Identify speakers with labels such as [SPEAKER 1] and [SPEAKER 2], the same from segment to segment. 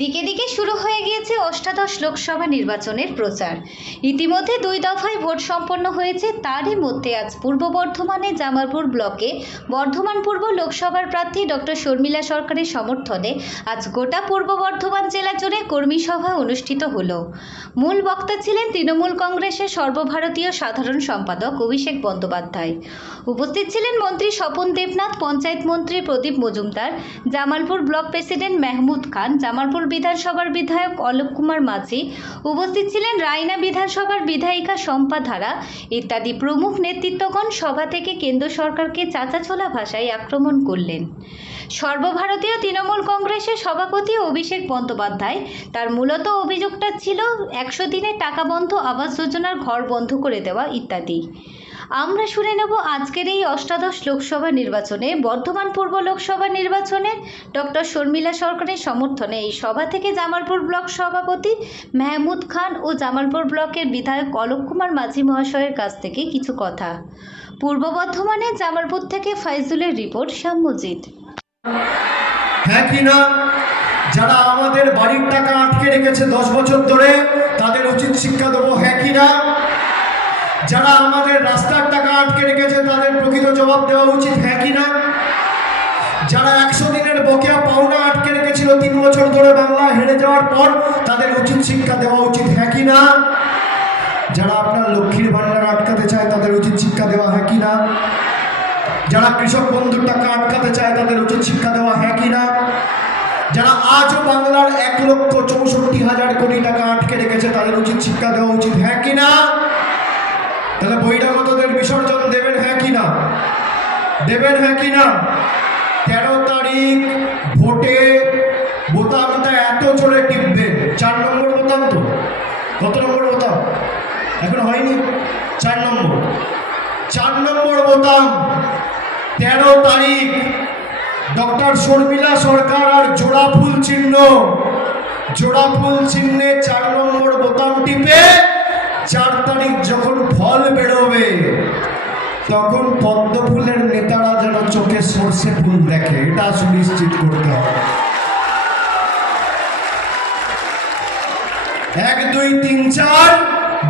[SPEAKER 1] দিকে দিকে শুরু হয়ে গিয়েছে অষ্টাদশ লোকসভা নির্বাচনের প্রচার। ইতিমধ্যে দুই দফায় ভোট সম্পন্ন হয়েছে। তারই মধ্যে আজ পূর্ব বর্ধমানে জামালপুর ব্লকে বর্ধমান পূর্ব লোকসভার প্রার্থী ডক্টর শর্মিলা সরকারের সমর্থনে আজ গোটা পূর্ব বর্ধমান জেলা জুড়ে কর্মী সভা অনুষ্ঠিত হল। মূল বক্তা ছিলেন তৃণমূল কংগ্রেসের সর্বভারতীয় সাধারণ সম্পাদক অভিষেক বন্দ্যোপাধ্যায়। উপস্থিত ছিলেন মন্ত্রী স্বপন দেবনাথ, পঞ্চায়েত মন্ত্রী প্রদীপ মজুমদার, জামালপুর ব্লক প্রেসিডেন্ট মেহমুদ খান, জামালপুর বিধানসভার বিধায়ক অলোক কুমার মাঝি, উপস্থিত ছিলেন রায়না বিধানসভার বিধায়িকা শম্পা ধারা, ইত্যাদি প্রমুখ নেতৃত্বগণ সভা থেকে কেন্দ্র সরকারকে চাচাছোলা ভাষায় আক্রমণ করলেন। সর্বভারতীয় তৃণমূল কংগ্রেসের সভাপতি অভিষেক বন্দ্যোপাধ্যায়, তার মূলত অভিযোগটা ছিল একশো দিনে টাকা বন্ধ আবাস যোজনার ঘর বন্ধ করে দেওয়া ইত্যাদি। আমরা শুনে নেব আজকের এই অষ্টাদশ লোকসভা নির্বাচনে, বর্ধমান পূর্ব লোকসভা নির্বাচনে ডক্টর শর্মিলা সরকারের সমর্থনে এই সভা থেকে জামালপুর ব্লক সভাপতি মেহমুদ খান ও জামালপুর ব্লকের বিধায়ক অলোক কুমার মাঝি মহাশয়ের কাছ থেকে কিছু কথা। পূর্ব বর্ধমানে জামালপুর থেকে ফাইজুলের রিপোর্ট শ্যামজিৎ
[SPEAKER 2] হ্যাঁ যারা আমাদের বাড়ির টাকা আটকে রেখেছে দশ বছর ধরে, তাদের উচিত শিক্ষা দেবো। হ্যাঁ কি না যারা আমাদের রাস্তার টাকা আটকে রেখেছে, তাদের প্রকৃত জবাব দেওয়া উচিত হ্যাঁ কি না? যারা একশো দিনের বকেয়া পাওনা আটকে রেখেছিল তিন বছর ধরে বাংলা হেরে যাওয়ার পর, তাদের উচিত শিক্ষা দেওয়া উচিত হ্যাঁ কি না? যারা আপনার লক্ষ্মীর ভান্ডার আটকাতে চায়, তাদের উচিত শিক্ষা দেওয়া হ্যাঁ কি না? যারা কৃষক বন্ধুর টাকা আটকাতে চায়, তাদের উচিত শিক্ষা দেওয়া হ্যাঁ কি না? যারা আজও বাংলার এক লক্ষ চৌষট্টি হাজার কোটি টাকা আটকে রেখেছে, তাদের উচিত শিক্ষা দেওয়া উচিত হ্যাঁ কি না? তাহলে বহিরাগতদের বিসর্জন দেবেন হ্যাঁ কি না? দেবেন হ্যাঁ কি না? তেরো তারিখ ভোটে বোতামটা এত জোরে টিপবে। চার নম্বর বোতাম তো কত নম্বর বোতাম এখন হয়নি? চার নম্বর। চার নম্বর বোতাম তেরো তারিখ। ডক্টর শর্মিলা সরকার আর জোড়া ফুল চিহ্ন। জোড়া ফুল চিহ্নে চার নম্বর বোতাম টিপে চার তারিখ যখন ফল বেরোবে, তখন পদ্ম ফুলের নেতারা যেন চোখে সর্ষে ফুল দেখে, এটা সুনিশ্চিত করতে হবে। এক, দুই, তিন, চার,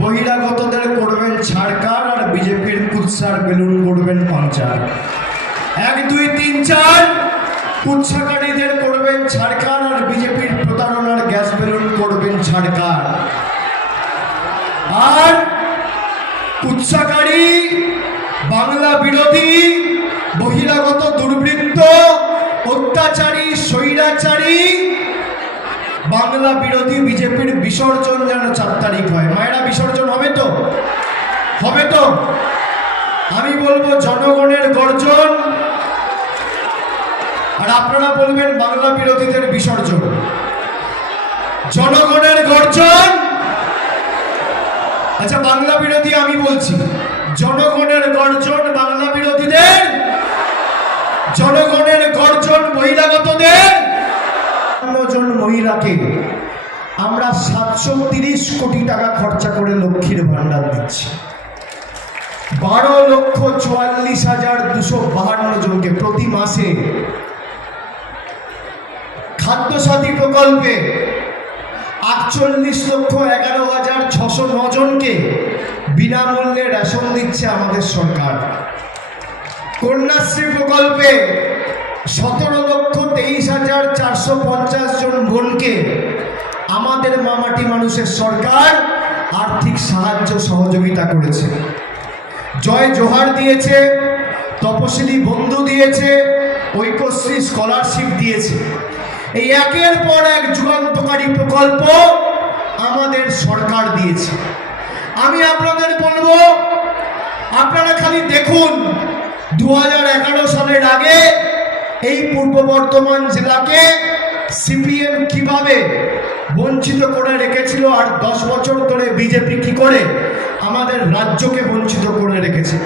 [SPEAKER 2] বহিরাগতদের করবেন ছাড়কার আর বিজেপির কুৎসার বেলুন করবেন পাঞ্চার। এক, দুই, তিন, চার, কুৎসাকারীদের করবেন ছাড়কার আর বিজেপির প্রতারণার গ্যাস বেলুন করবেন ছাড়কার। আর কুৎসাকারী বাংলা বিরোধী বহিরাগত দুর্বৃত্ত, অত্যাচারী, স্বৈরাচারী বাংলা বিরোধী বিজেপির বিসর্জন যেন চার তারিখ হয়। মায়েরা, বিসর্জন হবে তো? হবে তো? আমি বলব জনগণের গর্জন। আর আপনারা বলবেন বাংলা বিরোধীদের বিসর্জন। জনগণের গর্জন আচ্ছা বাংলা বিরোধী আমি বলছি। জনগণের গর্জন বাংলা বিরোধীদের জনগণের গর্জন বহিরাগতদের জন মহিলাকে আমরা সাতশো তিরিশ কোটি টাকা খরচা করে লক্ষ্মীর ভান্ডার দিচ্ছি। বারো লক্ষ চুয়াল্লিশ হাজার দুশো বাহান্ন জনকে প্রতি মাসে খাদ্যসাথী প্রকল্পে আটচল্লিশ লক্ষ এগারো হাজার ছশো জনকে বিনামূল্যে রেশন দিচ্ছে আমাদের সরকার। কন্যাশ্রী প্রকল্পে সতেরো লক্ষ তেইশ হাজার চারশো পঞ্চাশ জন বোনকে আমাদের মামাটি মানুষের সরকার আর্থিক সাহায্য সহযোগিতা করেছে। জয় জোহার দিয়েছে, তপশিলি বন্ধু দিয়েছে, ঐক্যশ্রী স্কলারশিপ দিয়েছে। এই একের পর এক যুগান্তকারী প্রকল্প আমাদের সরকার দিয়েছে। আমি আপনাদের বলব, আপনারা খালি দেখুন দু হাজার এগারো সালের আগে এই পূর্ব বর্ধমান জেলাকে সিপিএম কীভাবে বঞ্চিত করে রেখেছিল আর দশ বছর ধরে বিজেপি কি করে আমাদের রাজ্যকে বঞ্চিত করে রেখেছে।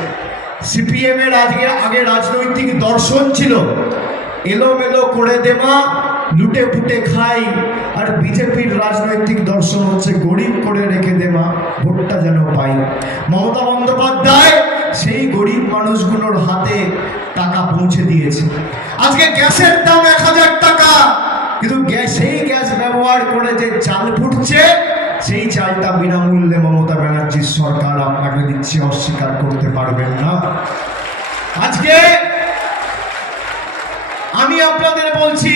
[SPEAKER 2] সিপিএম এর আজকে আগে রাজনৈতিক দর্শন ছিল, এলোমেলো করে দেওয়া লুটে পুটে খাই। আর বিজেপির রাজনৈতিক দর্শন হচ্ছে গরিব করে রেখে দেওয়া, ভোটটা যেন পাই। মমতা বন্দ্যোপাধ্যায় সেই গরিব মানুষগুলোর হাতে টাকা পৌঁছে দিয়েছে। আজকে গ্যাসের দাম এক হাজার টাকা। কিন্তু সেই গ্যাস ব্যবহার করে যে চাল ফুটছে, সেই চালটা বিনামূল্যে মমতা ব্যানার্জির সরকার আপনাকে দিচ্ছে, অস্বীকার করতে পারবেন না। আজকে আমি আপনাদের বলছি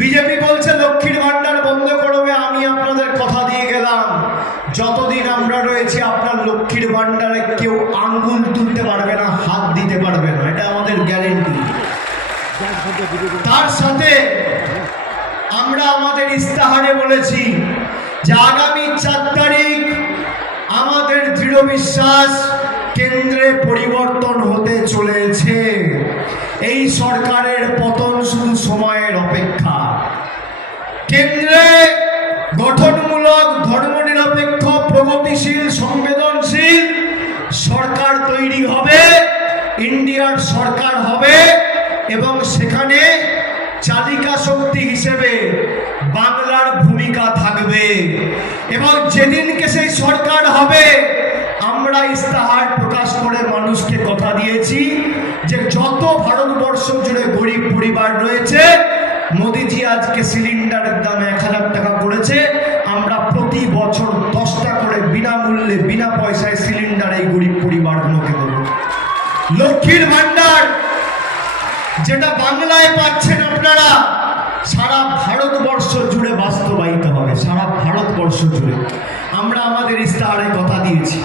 [SPEAKER 2] বিজেপি বলছে লক্ষ্মীর ভান্ডার বন্ধ করবে আমি আপনাদের কথা দিয়ে গেলাম। যতদিন আমরা রয়েছি, আপনার লক্ষ্মীর ভান্ডারে কেউ আঙ্গুল তুলতে পারবে না, হাত দিতে পারবে না। এটা আমাদের গ্যারেন্টি। তার সাথে আমরা আমাদের ইস্তাহারে বলেছি যে আগামী চার তারিখ আমাদের দৃঢ় বিশ্বাস কেন্দ্রে পরিবর্তন হতে চলেছে। এই সরকারের পতন শুধু সময়ের অপেক্ষা প্রগতিশীল সংবেদনশীল সরকার তৈরি হবে, ইন্ডিয়ার সরকার হবে এবং সেখানে চালিকা শক্তি হিসেবে বাংলার ভূমিকা থাকবে। এবং যেদিনকে সেই সরকার হবে, আমরা ইস্তাহার প্রকাশ করে মানুষকে কথা দিয়েছি যে যত ভারতবর্ষ জুড়ে গরিব পরিবার রয়েছে, মোদিজি আজকে সিলিন্ডারের দাম লক্ষ্মীর ভান্ডার, যেটা বাংলায় পাচ্ছেন আপনারা, সারা ভারতবর্ষ জুড়ে বাস্তবায়িত হবে, সারা ভারতবর্ষ জুড়ে। আমরা আমাদের ইস্তাহারে কথা দিয়েছি।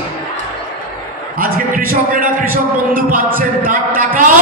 [SPEAKER 2] আজকে কৃষকেরা কৃষক বন্ধু পাচ্ছেন, তার টাকাও